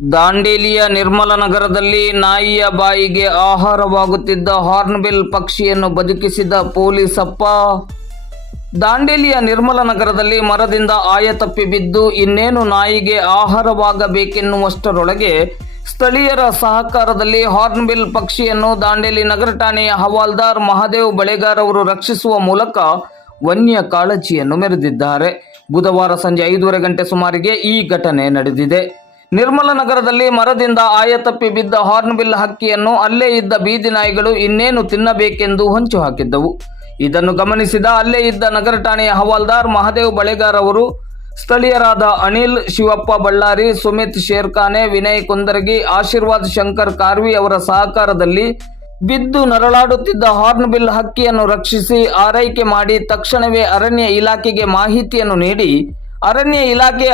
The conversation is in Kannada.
ದಾಂಡೇಲಿಯ ನಿರ್ಮಲ ನಗರದಲ್ಲಿ ನಾಯಿಯ ಬಾಯಿಗೆ ಆಹಾರವಾಗುತ್ತಿದ್ದ ಹಾರ್ನ್ಬಿಲ್ ಪಕ್ಷಿಯನ್ನು ಬದುಕಿಸಿದ ಪೊಲೀಸಪ್ಪ. ದಾಂಡೇಲಿಯ ನಿರ್ಮಲ ನಗರದಲ್ಲಿ ಮರದಿಂದ ಆಯತಪ್ಪಿ ಬಿದ್ದು ಇನ್ನೇನು ನಾಯಿಗೆ ಆಹಾರವಾಗಬೇಕೆನ್ನುವಷ್ಟರೊಳಗೆ ಸ್ಥಳೀಯರ ಸಹಕಾರದಲ್ಲಿ ಹಾರ್ನ್ಬಿಲ್ ಪಕ್ಷಿಯನ್ನು ದಾಂಡೇಲಿ ನಗರ ಠಾಣೆಯ ಹವಾಲ್ದಾರ್ ಮಹಾದೇವ್ ಬಳೆಗಾರ್ ಅವರು ರಕ್ಷಿಸುವ ಮೂಲಕ ವನ್ಯ ಕಾಳಜಿಯನ್ನು ಮೆರೆದಿದ್ದಾರೆ. ಬುಧವಾರ ಸಂಜೆ ಐದೂವರೆ ಗಂಟೆ ಸುಮಾರಿಗೆ ಈ ಘಟನೆ ನಡೆದಿದೆ. ನಿರ್ಮಲ ನಗರದಲ್ಲಿ ಮರದಿಂದ ಆಯತಪ್ಪಿ ಬಿದ್ದ ಹಾರ್ನ್ಬಿಲ್ ಹಕ್ಕಿಯನ್ನು ಅಲ್ಲೇ ಇದ್ದ ಬೀದಿ ನಾಯಿಗಳು ಇನ್ನೇನು ತಿನ್ನಬೇಕೆಂದು ಹೊಂಚು ಹಾಕಿದ್ದವು. ಇದನ್ನು ಗಮನಿಸಿದ ಅಲ್ಲೇ ಇದ್ದ ನಗರ ಠಾಣೆಯ ಹವಾಲ್ದಾರ್ ಮಹದೇವ್ ಬಳೆಗಾರ್ ಅವರು, ಸ್ಥಳೀಯರಾದ ಅನಿಲ್ ಶಿವಪ್ಪ ಬಳ್ಳಾರಿ, ಸುಮಿತ್ ಶೇರ್ಖಾನೆ, ವಿನಯ್ ಕುಂದರಗಿ, ಆಶೀರ್ವಾದ್ ಶಂಕರ್ ಕಾರ್ವಿ ಅವರ ಸಹಕಾರದಲ್ಲಿ ಬಿದ್ದು ನರಳಾಡುತ್ತಿದ್ದ ಹಾರ್ನ್ಬಿಲ್ ಹಕ್ಕಿಯನ್ನು ರಕ್ಷಿಸಿ ಆರೈಕೆ ಮಾಡಿ ತಕ್ಷಣವೇ ಅರಣ್ಯ ಇಲಾಖೆಗೆ ಮಾಹಿತಿಯನ್ನು ನೀಡಿ, ಅರಣ್ಯ ಇಲಾಖೆ